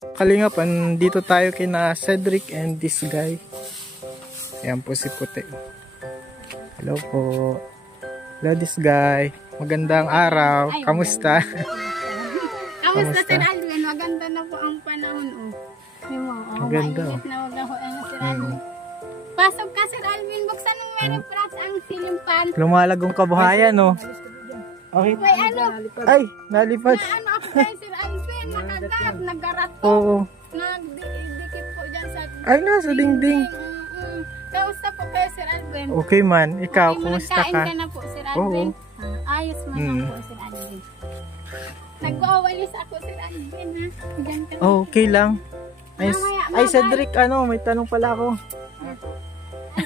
Kalingap, dito tayo kina Cedric and this guy. Ayan po si Puti. Hello po. Hello this guy. Magandang araw. Kamusta? Kamusta Sir Alvin? Maganda na po ang panahon. Maganda. Mainit na wag ako Sir Alvin. Pasok ka Sir Alvin. Buksan ng Mary Prats ang silimpan. Lumalagong kabuhayan, no? Okay. May ano? Ay, nalipad. Na ano ako kay Sir Alvin? Nakagat, naggarat ko. Oo. Nagdikit po dyan sa Ay, nasa dingding. Kamusta po kayo Sir Alvin? Okay man. Ikaw, Okay, kumusta kain ka? ka na po Sir Alvin? Ayos man lang po Sir Alvin. Nagwawalis ako Sir Alvin ha. Diyan ka. Okay lang. Ay, Mamaya, Cedric, may tanong pala ako.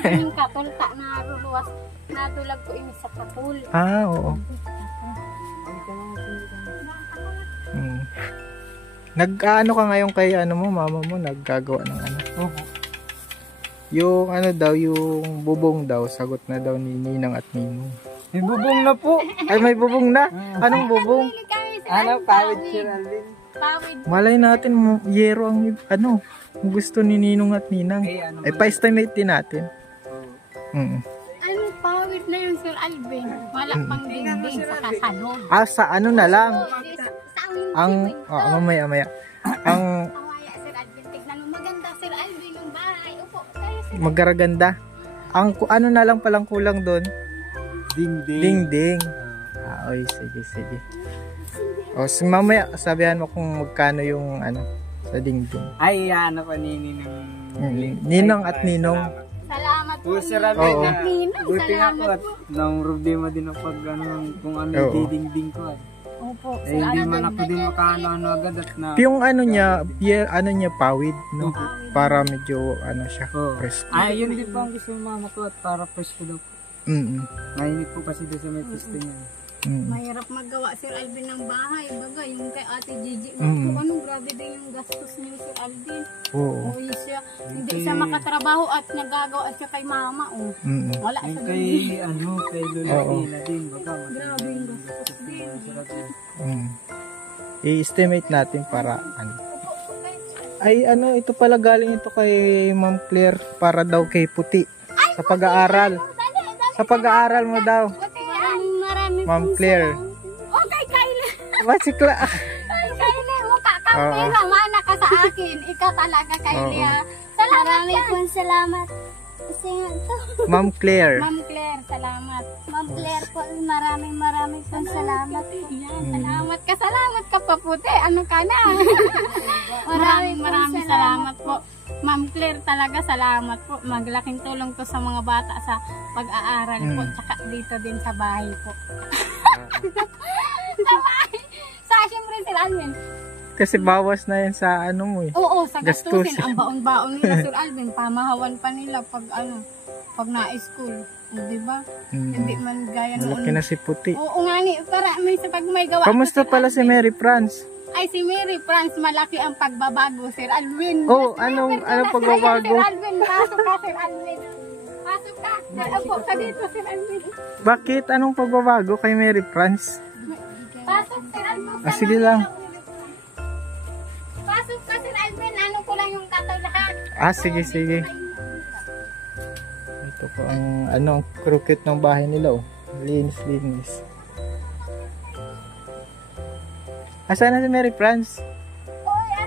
Ang katulta na ruluwas. Nadulag ko ini sa katul. Oo. Nag-ano ka ngayon kay mama mo, naggagawa ng ano? Yung yung bubong daw, sagot na daw ni Ninang at Ninong. May bubong na po. Ay, may bubong na? Anong bubong? Pawid Sir Alvin. Pawid. Malay natin, yero ang gusto ni Ninong at Ninang. Ay, pa-estimate din natin. Pawid na yun Sir Alvin. Wala pang dingding sa kasalog. Sa na lang? Mamaya. Ang Awaya Sir Alvin. Tignan mo maganda Sir Alvin yung bahay. Upo tayo Sir. magaraganda. Ang na lang palang kulang doon? Dingding. Oy, sige. O, mamaya sabihan mo kung magkano yung sa dingding. Ay, pa Ninang at Ninong. Salamat po. Sir Alvin. Ninong. Buti nga po Salamat at po. nang problema din ako pag kung yung dingding ko. Opo. Eh, hindi man ako din makaano agad at na... Yung niya pawid, no? Para medyo siya, presko. Ay, yun din po ang gusto ng mama ko at para presko daw po. Mainit po kasi doon sa may pista niya. Mahirap magawa Sir Alvin ng bahay. Baga, yung kay Ate Gigi. Grabe din yung gastos niyo Sir Alvin. Oo. Siya. Hindi siya makatrabaho at nagagawa siya kay mama. Wala Ay, siya kay Lola Ila din. Baga, grabe yung gastos din. I-estimate natin para Ay, ito pala galing ito kay Ma'am Claire para daw kay Puti. Sa pag-aaral. Sa pag-aaral mo daw. Ma'am Claire. Okay, Kylie. Masikla. Kylie, mukha kang pera. Mana ka sa akin. Ikaw talaga, Kylie. Salamat pong salamat. Ma'am Claire. Ma'am Claire, salamat. Ma'am Claire po, maraming pong salamat. Salamat ka pa Puti. Ano ka na? maraming salamat po. Ma'am Claire, talaga salamat po. Maglaking tulong to sa mga bata sa pag-aaral po. Tsaka dito din sa bahay po. Sa bahay. Siyempre Sir Alvin. Kasi bawas na yan sa mo eh. Oo, sa gastusin. Ang baon-baon nila Sir Alvin. Pamahawan pa nila pag pag na-school. Diba? Hindi man gaya noon. Malaki na si Puti. Oo nga ni. Para pag may gawa. Kamusta pala si Mary France? Ay, si Mary France, malaki ang pagbabago, Sir Alvin. Anong pagbabago? Sir Alvin, pasok ka, Sir Alvin. Pasok ka. Upo ka dito, Sir Alvin. Bakit? Anong pagbabago kay Mary France? Pasok, Sir Alvin. Sige lang. Pasok ka, Sir Alvin. Ano ko lang yung katulahan. Sige. Ito po ang crooked ng bahay nila, Linis. Asan na si Mary France?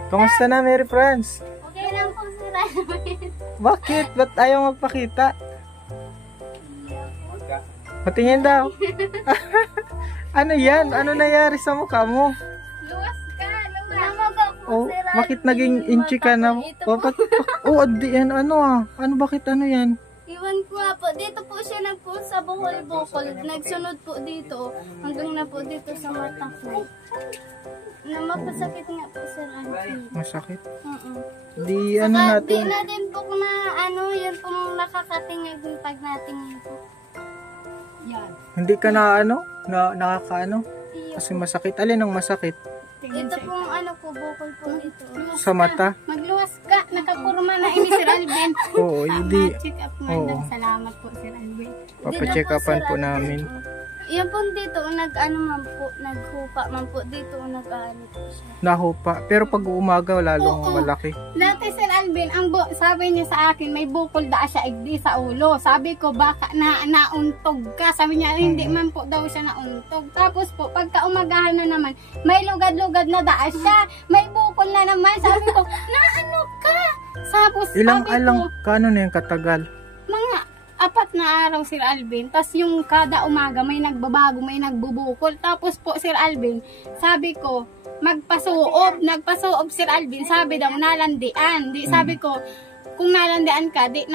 Kamusta na Mary France? Okay lang po Sir Alvin. Bakit? Ba't ayaw magpakita? Patingin daw. Ano yan? Ano nangyari sa mukha mo? Luwas ka. Bakit naging inchi ka na? Bakit yan? Iwan ko nga po. Dito po siya sa buhol-bukol. Nagsunod po dito. Hanggang na po dito sa mata ko. Mapasakit nga po Sir Alvin. Masakit? Di natin. na din po na yan pong nakakatingin pag natingin po. Yan. Hindi ka nakakaano? Kasi masakit. Alin ang masakit? Ito pong bukol po dito. Sa mata? Magluwas ka. Nakapurma na ini Sir Alvin. Oo, hindi. Check up mo lang. Salamat po Sir Alvin. Papacheck upan po namin. Yan po dito, nag-ano man po, naghupa man po dito, nag-ano po siya. Nahupa. Pero pag umaga, lalong Oo. malaki. Dati Sir Alvin, sabi niya sa akin, may bukol da siya igdi sa ulo. Sabi ko, baka nauntog ka. Sabi niya, hindi man po daw siya nauntog. Tapos po, pagka umagahan na naman, may lugad-lugad na da siya. May bukol na naman. Sabi ko, naano ka? Tapos Ilang sabi alang, ko, kano na yung katagal? mga 4 na araw Sir Alvin. Tapos yung kada umaga may nagbabago, may nagbubukol. Tapos po Sir Alvin, sabi ko, nagpasuob Sir Alvin. Sabi daw, nalandian. Di sabi ko, kung nalandian ka, di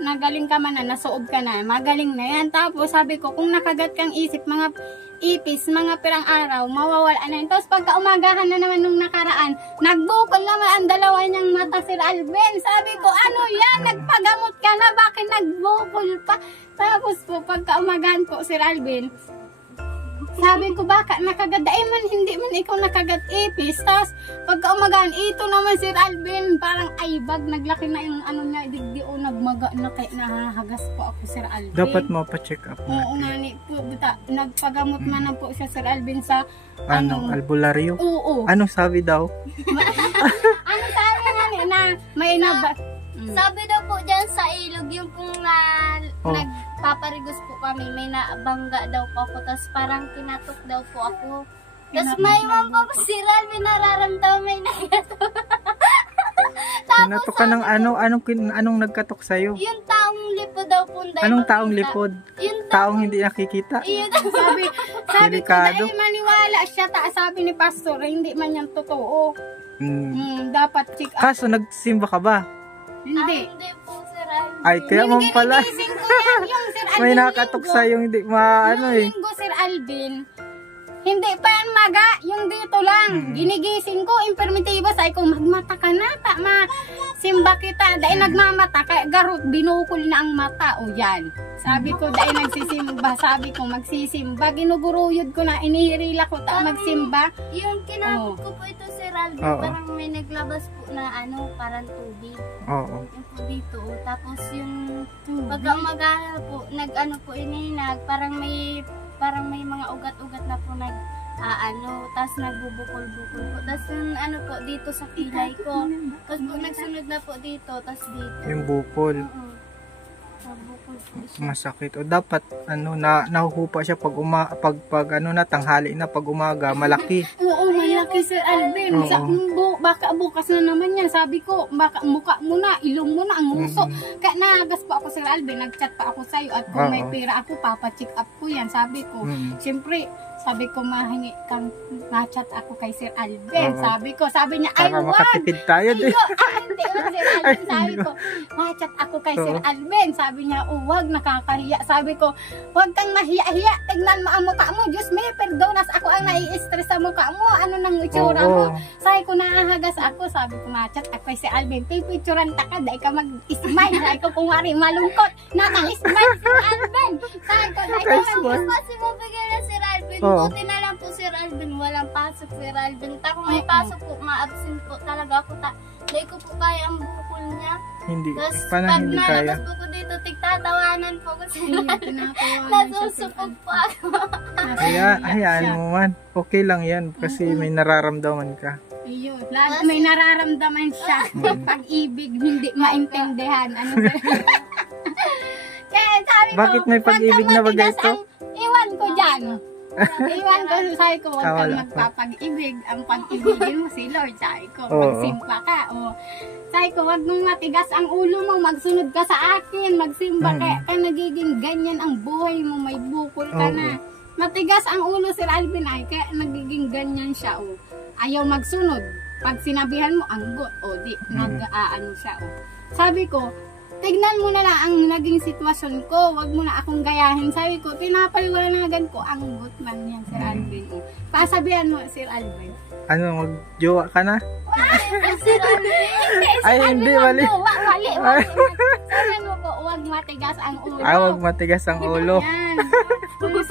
nagaling ka man na, nasuob ka na, magaling na yan. Tapos sabi ko, kung nakagat kang isip, mga ipis, mga pirang araw, mawawala na yun. Tapos pagka umagahan na naman nung nakaraan, nagbukol naman ang dalawa niyang mata Sir Alvin. Sabi ko, ano yan? Nagpagamot ka na? Bakit nagbukol pa? Tapos po, pagka umagahan po Sir Alvin, sabi ko, baka nakagat, man, hindi man ikaw nakagat ipis. Tapos, pagka umagahan, ito naman Sir Alvin, parang aibag, naglaki na yung ano niya, digdi o nagmaga na kaya nahahagas po ako Sir Alvin. Dapat mapacheck up Oo natin. nga ni po, nagpagamot man na po siya Sir Alvin sa, Albularyo? oo. Anong sabi daw? Ano sabi nga ni, na may naba, Sabi daw po dyan sa ilog, yung pong Oh. nagpaparigos po kami, may nabangga daw po ako, tapos parang kinatok daw po ako. Tapos may man po si Ral, may nararamdaman, may nagkatok. Kinatok ka ng anong nagkatok sa'yo? Yung taong lipo daw po. Anong taong lipod? Yung Taong hindi nakikita? Yun, sabi ko, Delikado. dahil maniwala siya, sabi ni Pastor, hindi man yan totoo. Dapat check up. Kaso nagsimba ka ba? Hindi. hindi po si Ral. Ay, kaya man pala. Ginigising ko yan, yung Sir Alvin. May nakatok sa'yo, hindi maano Yung eh. linggo, Sir Alvin, hindi pa yan maga, yung dito lang. Ginigising ko, impermitiba, sabi ko, magmata ka na, simba kita. Dahil nagmamata, kaya garot, binukol na ang mata. O yan. Sabi ko, dahil nagsisimba, sabi ko, magsisimba. Ginuguruyod ko na, inihirila ko, magsimba. Yung kinabot ko po ito si Ral, Oo. parang may naglabas po na parang tubig. Oo. Yung po dito. Tapos yung pagka umaga po, po ininag, parang may mga ugat-ugat na po tapos nagbubukol-bukol po. Tapos yung po dito sa kilay ko. Tapos po nagsunod na po dito, tapos dito. Yung bukol. Nabukol po siya. Masakit. O dapat nahuhupa siya pag tanghali na, pag umaga, malaki. Oo, malaki Sir Alvin. Baka bukas na naman yan. Sabi ko, baka mukha mo na, ilong mo na, ang muso. Kaya nagas pa ako Sir Alvin, nag-chat pa ako sa'yo. At kung may pera ako, papacheck up ko yan. Sabi ko, siyempre, sabi ko mahingi kang na-chat ako kay Sir Alvin. Sabi niya, ay Para wag! makatipid tayo din. Hindi mo Sir Alvin. Sabi ko, na-chat ako kay Sir Alvin. Sabi niya, wag, nakakahiya. Sabi ko, wag kang mahiya-hiya. Tignan mo ang mukha mo. Diyos may perdonas. Ako ang nai-stress sa mukha mo. Ano nang itsura mo? Sabi ko, nahahagas ako. Sabi ko, na-chat ako kay Sir Alvin. Pipicturan ka ka. Dahil ka mag-smile. Sabi ko, kung wari malungkot. Naka-smile Sir Alvin. Sabi ko, dahil ka Kasi mabigyan na Sir Alvin. Buti na lang po Sir Alvin. Walang pasok Sir Alvin. Kung may pasok po, ma-absent po talaga ako. Dahil ko po kaya ang bukol niya. Hindi. Tapos Paano pag hindi kaya? nalabas po ko dito, tigtatawanan po ko sila. Pinatawanan Nasusupog po ako. Hayaan mo man. Okay lang yan kasi may nararamdaman ka. Ayun. Lalo may nararamdaman siya. Pag-ibig, hindi maintindihan. Ano ba? Kaya sabi ko, Bakit may pag-ibig na bagay matigas ito? ang iwan ko dyan. Iwan ko, sabi ko, huwag kang Wala. magpapag-ibig. Ang pag-ibigin mo si Lord, sabi ko, Oo. magsimpa ka. Sabi ko, huwag mong matigas ang ulo mo, magsunod ka sa akin, magsimba ka. Kaya nagiging ganyan ang buhay mo, may bukol ka Oo. na. Matigas ang ulo Sir Alvin ay, kaya nagiging ganyan siya. Ayaw magsunod. Pag sinabihan mo, anggot. Di, nag-aano siya. Sabi ko, tignan mo na lang ang naging sitwasyon ko. Huwag mo na akong gayahin. Sabi ko, pinapaliwanagan ko ang gut man yan, Sir Alvin. Pasabihan mo, Sir Alvin. Ano, magjowa ka na? Sir Alvin. Ay, hindi, mali. Mali. Sabihan mo po, huwag matigas ang ulo. Huwag matigas ang ulo. Yan.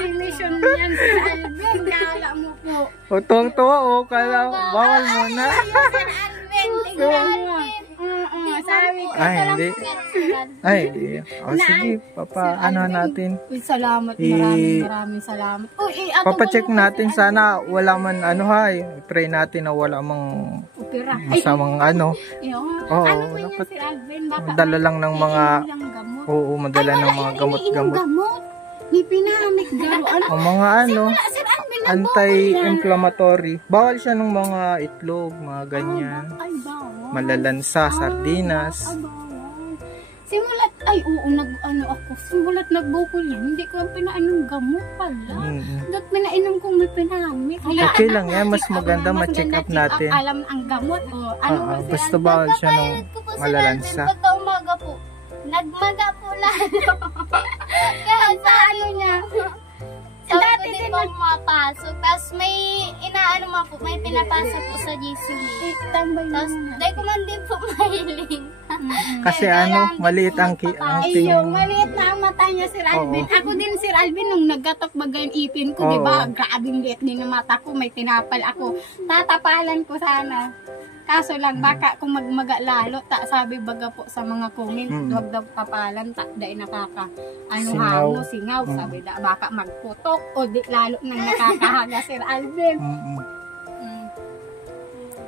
Mission yan, Sir Alvin. Kala mo po. Tuwang-tuwa, kala, bawal mo na. Sir Alvin, tignan mo. Sabi ko, Ay, hindi. Ay, hindi. O, sige, ano natin. Uy, salamat. Maraming salamat. Uy, ako Papacheck natin sana wala man pray natin na wala mang opera. masamang ano. Oo, Ano po niya, Sir Alvin? Baka madala lang ng mga ilang gamot. oo, madala ng mga gamot-gamot. Gamot. May pinamik garo. Ano? O mga ano, Sir Alvin, anti-inflammatory. Bawal siya ng mga itlog, mga ganyan. ay bawal. Malalansa, sardinas. Ay bawal. Simulat, simulat nagbukol yan. Hindi ko pinainom gamot pala. Dahil pinainom kong may pinamik. Kaya, Okay lang yan, mas maganda ma-check up natin. Alam ang gamot. O, ano ba, Sir Basta Alvin? bawal siya ng Pilot ko po si malalansa. Alvin pagka umaga po. Nagmaga po lalo. Kaya sa ano niya. Sabi ko din po mapasok. Tapos may inaano mo po, may pinapasok po sa JCB. Tambay Tapos dahil ko man din po mahiling. Kasi ano, maliit ang Ayun, maliit na ang mata niya, Sir Alvin. Oo. Ako din, Sir Alvin, nung naggatok bagay yung ipin ko, Oo. di ba? Grabing liit din ang mata ko, may tinapal ako. Tatapalan ko sana. Kaso lang, baka kung magmaga lalo, sabi baga po sa mga comment, wag daw tapalan, dahil nakaka, singaw, sabi da, baka magputok, o di lalo nang nakakahaga, Sir Alvin.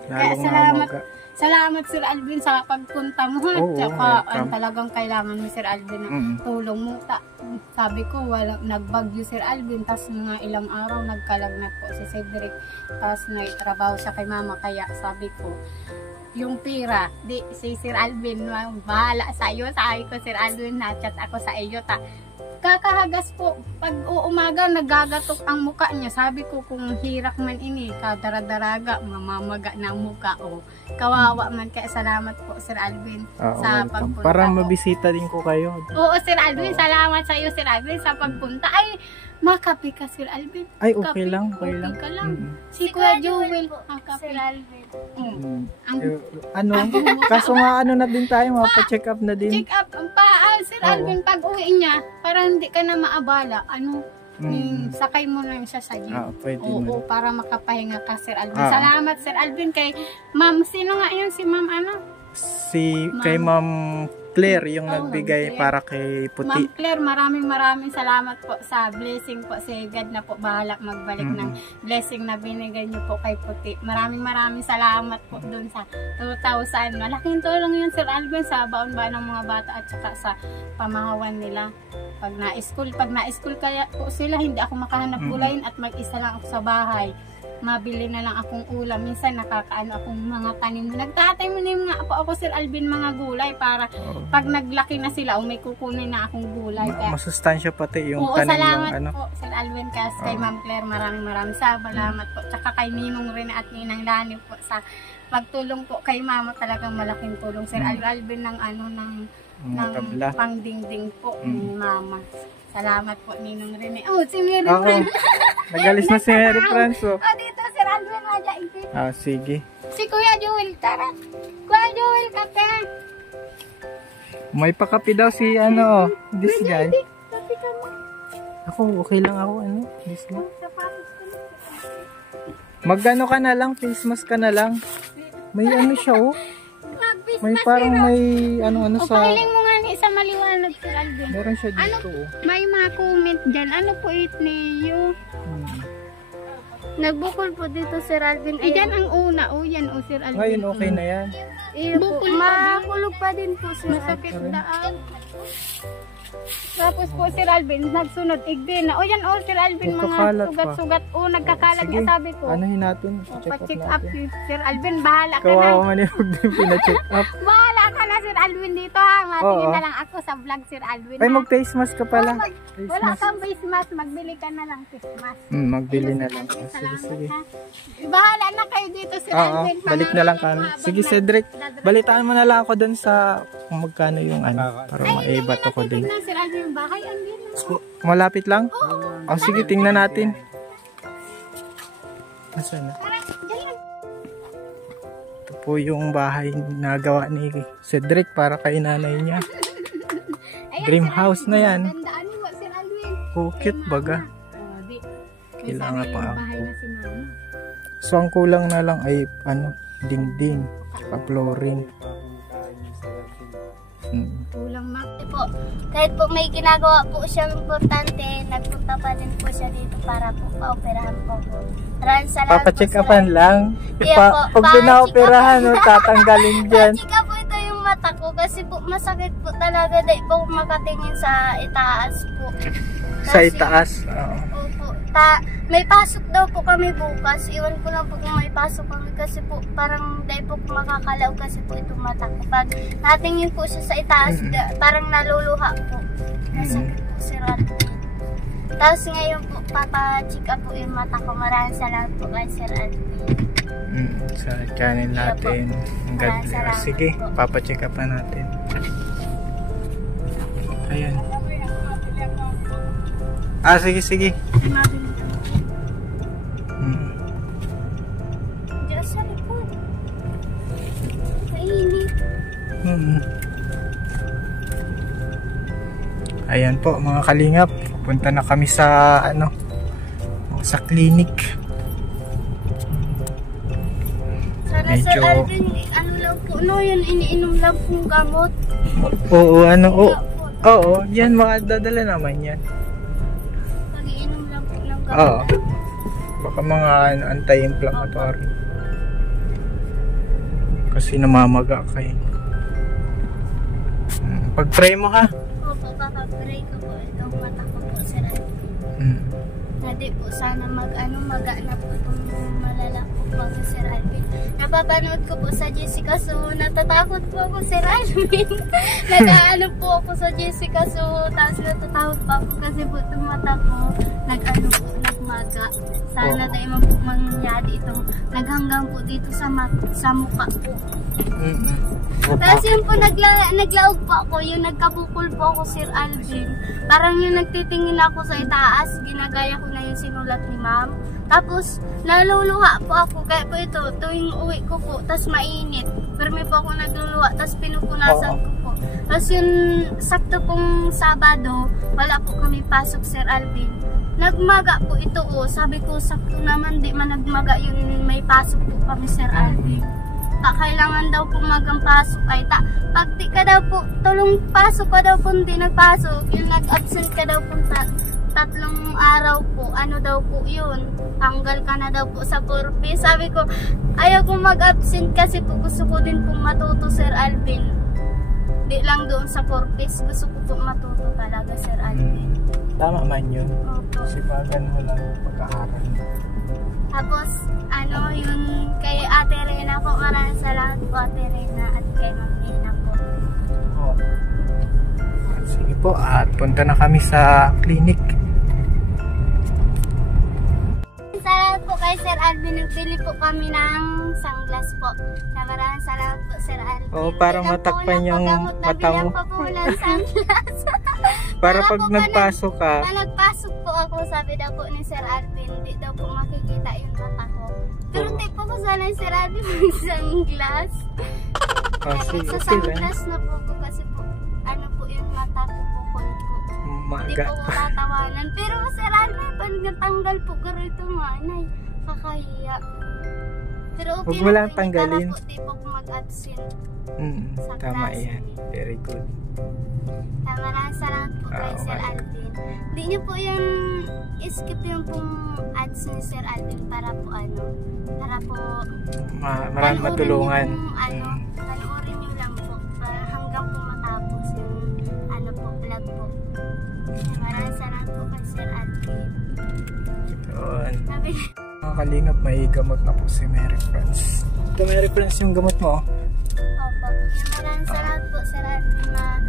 Lalo nga salamat. maga. Salamat, Sir Alvin, sa pagpunta mo. Oo, Tsaka welcome. talagang kailangan mo, Sir Alvin, ng tulong mo. Sabi ko, nagbagyo, Sir Alvin. Tapos mga ilang araw, nagkalagnat po si Cedric. Tapos nagtrabaho siya kay mama. Kaya sabi ko, yung pira, si Sir Alvin, bahala sa iyo. Sabi ko, Sir Alvin, na-chat ako sa iyo. Kakahagas po, pag umaga nagagatok ang muka niya. Sabi ko, kung hirak man ini, kadaradaraga, mamamaga na ang muka, o kawawa man. Kaya salamat po, Sir Alvin, sa Welcome. pagpunta. Para mabisita din ko kayo. Oo, Sir Alvin, salamat sa iyo, Sir Alvin, sa pagpunta. Ay, makapi ka, Sir Alvin. Ay, okay lang. Okay Okay lang. ka lang. Si Kuya Jewel, ang kapi. Sir Alvin. Ano, kaso nga ano na din tayo, mapacheck up na din. Check up, Sir Alvin, pag uwi niya, para hindi ka na maabala, sakay mo na siya sa jeep. Pwede Oo, na. para makapahinga ka, Sir Alvin. Salamat, Sir Alvin, kay Ma'am, sino nga yun? Si Ma'am ano? Kay Ma'am Claire yung Ma'am nagbigay Claire. para kay Puti. Ma'am Claire, maraming salamat po sa blessing po. Si God na po bahala magbalik ng blessing na binigay niyo po kay Puti. Maraming salamat po dun sa 2,000. Malaking tulong yun, Sir Alvin, sa baon-baon ng mga bata at saka sa pamahawan nila. Pag na-school kaya po sila, hindi ako makahanap gulayin at mag-isa lang ako sa bahay. Mabili na lang akong ulam. Minsan nakakaano akong mga tanim. Nagtatay mo na yung mga apo ako, Sir Alvin, mga gulay para pag naglaki na sila o may kukunin na akong gulay. Kaya, Masustansya pati yung oo, tanim salamat ng ano. po, Sir Alvin, kasi kay Ma'am Claire, maraming salamat po. Tsaka kay Ninong Rene at Ninang Lani po sa pagtulong po kay Mama. Talagang malaking tulong, Sir Alvin, ng tabla. pangdingding po ni Mama. Salamat po, Ninong Rene. Oh, si Mary Oo. Fran. Nagalis na si Mary Franco. Oh, dito, Sir Alvin, majaigit. Sige. Si Kuya Joel, tara. Kuya Joel, kape. May pakapi daw si this guy. Kape ka mo. Ako, okay lang ako, this guy. Sapatos ko na. Magano ka na lang, face mask ka na lang. May siya, Mag-business may parang may ano O, sa, pakiling mo nga ni isa maliwanag, Sir Alvin. meron siya dito, May mga comment dyan. Ano po it niyo? Nagbukol po dito, Sir Alvin. Ay, dyan ang una. O, yan, o, Sir Alvin. Ngayon, okay na yan. Bukol pa din. Makulog pa din po, Sir Masakit daan. Tapos po, Sir Alvin, nagsunod, igdin na. O, yan, o, Sir Alvin, mga Nagkakalat pa. sugat-sugat. O, nagkakalat Sige. niya, sabi ko. Anuhin natin, O, check up pa-check up, natin. Sir Alvin, bahala ka na. Kawawa man yung din pina-check up. Bahala ka na, Sir Alvin, dito ha. Matingin Oo. na lang ako sa vlog, Sir Alvin. Ay, ha? mag-face mask ka pala. Face Wala mask. kang face mask, magbili ka na lang face mask. Magbili na lang. Sige, Salamat, sige. ha. Bahala na kayo dito, Sir Oo, Alvin. balik na lang kami. Habang Sige, Cedric, balitaan mo na lang ako dun sa kung magkano yung para maibat ako din. Tingnan, Sir Alvin, yung bahay, andin na. Malapit lang? Sige, tingnan natin. Nasaan na? Ito po yung bahay na gawa ni Cedric para kay nanay niya. Ayan, Dream Sir house Alvin, na yan. Tandaan mo, Sir Alvin. Cute baga. Di. Kailangan May pa sarili ako. bahay na si Mama. So, ang kulang na lang ay dingding, flooring. po lang, ma. Po, kahit po may ginagawa po siyang importante, nagpunta pa din po siya dito para po paoperahan po po. Maraming salamat Papacheck po, upan lang. Iya po, Pag pinaoperahan, no, tatanggalin dyan. Chika po ito yung mata ko kasi po masakit po talaga dahil po makatingin sa itaas po. Sa itaas. Oo. Opo. May pasok daw po kami bukas. Iwan ko lang po kung may pasok kami kasi po parang dahil po makakalaw kasi po itong mata ko. Pag natingin po siya sa itaas, parang naluluha po. Nasakit po si Randy. Tapos ngayon po, papacheck up po yung mata ko. Maraming salamat po kay Sir Alvin. Sa channel natin. God bless. Sige, papacheck up pa natin. Ayan. Sige, sige. Diyan sa likod. Mainit. Ayan po mga kalingap. Pupunta na kami sa sa clinic. Sana Medyo... Sir Alvin, ano lang po, no, yun iniinom lang pong gamot. Oo, oo, yan makadadala naman yan. Pag-iinom lang po ng gamot. Oo. Baka mga anti-inflammatory. Kasi namamaga kayo. Pag-pray mo ha. Opo, papapray ko po itong mata ko po, Sir Alvin. Hindi po sana maga na po itong malala po po, Sir Alvin. Napapanood ko po sa Jessica So, natatakot po ako, Sir Alvin. Nag-ano po ako sa Jessica So, tapos natatakot pa ako kasi po itong mata ko, nagmaga. Sana dahil po mangyari itong naghanggang po dito sa mukha po. Tapos yun po, naglaog po ako, yung nagkabukol po ako, Sir Alvin. Parang yung nagtitingin ako sa itaas, ginagaya ko na yung sinulat ni ma'am. Tapos, naluluha po ako, kaya po ito, tuwing uwi ko po, tapos mainit. Pero may po ako nagluluha, tapos pinupunasan ko po. Tapos yung sakto pong Sabado, wala po kami pasok, Sir Alvin. Nagmaga po ito, sabi ko, sakto naman, di man nagmaga yun, may pasok po kami, Sir Alvin. Kailangan daw po magang pasok ay pag di ka daw po tulong pasok ka daw po hindi nagpasok, yung nag-absent ka daw po 3 araw po, ano daw po yun, tanggal ka na daw po sa purpose. Sabi ko ayaw ko mag-absent kasi po gusto ko din po matuto, Sir Alvin, di lang doon sa purpose, gusto ko po matuto talaga, Sir Alvin. Tama man yun. Opo. Sipagan mo lang pag-aaral. Tapos, yung kay Ate Rena po, maraming salamat po, Ate Rena, at kay Ma'am Rena po. Oo. Sige po, at punta na kami sa clinic. Salamat po kay Sir Alvin, nagpili po kami ng sunglass po. Maraming salamat po, Sir Alvin. Oo, para matakpan yung mata mo. Pa po ng sunglass. Para pag nagpasok ka. Pag nagpasok po ako, sabi daw po ni Sir Alvin, hindi daw po makikita yung mata ko. Pero hindi po ko sana yung Sir Alvin ng sunglass. Sige, Sa sunglass na po ko kasi po, ano po yung mata ko po po. Hindi Maga. po ko tatawanan. Pero Sir Alvin, pag natanggal po ko rito manay, kakahiya. Pero okay Huwag mo lang po, tanggalin. para po di po ko mag-absent. Sa Tama class. yan. Very good. Maraming salamat po kay Sir Okay. Alvin. Hindi niyo po yung skip yung pong ads ni Sir Alvin para po Maraming panoorin matulungan. niyo pong, panoorin niyo lang po para hanggang po matapos yung vlog po. Maraming salamat po kay Sir Alvin. Yun. Sabi Mga kalingap, may gamot na po si Mary France. Ito, Mary France, yung gamot mo. Opo. Maraming salamat po, Sir Alvin, na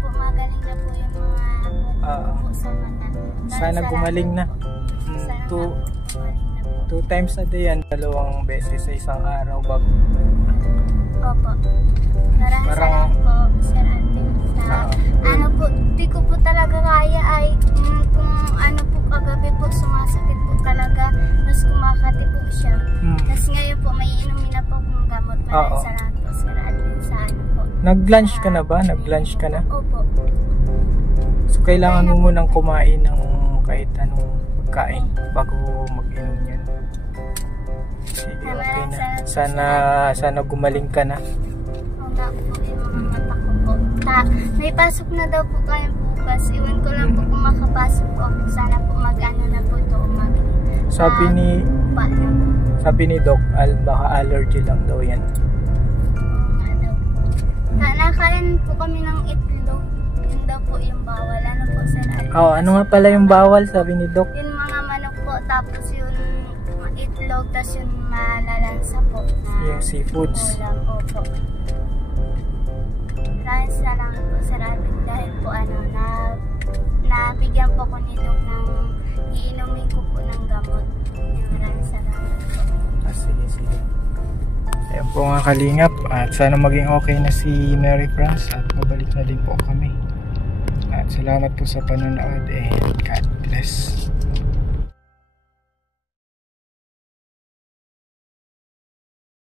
po, magaling na po yung mga po sa mata. Sana gumaling na. Sana Two- gumaling na po. 2 times a day yan. 2 beses sa isang araw bago. Opo. Maraming salamat po, Sir Alvin. Po, di ko po talaga kaya ay kung po kagabi po, sumasakit po talaga. Tapos kumakati po siya. Tapos ngayon po, may inumin na po kung gamot. Maraming salamat po, Sir Alvin, sa po. Nag-lunch ka na ba? Nag-lunch ka na? Opo. So, kailangan mo munang kumain ng kahit anong pagkain bago mag-inom yan. Sige, okay na. Sana gumaling ka na. Wala po yung mga mata ko po. May pasok na daw po kayo bukas. Iwan ko lang po kung makapasok po ako. Sana po mag-ano na po to. Sabi ni Doc, baka allergy lang daw yan. Nakain po kami ng itlog. Yun daw po yung bawal. Ano po sir? Ano nga pala yung bawal, sabi ni Doc? Yung mga manok po, tapos yung itlog, tapos yung malalansa po. Yung seafoods. Ulam, opo. Maraming salamat po sir Alvin dahil po nabigyan po ko ni Doc ng iinumin ko po ng gamot. Maraming salamat po. Sige. Ayan po mga kalingap, at sana maging okay na si Mary France at mabalik na din po kami. At salamat po sa panonood and God bless.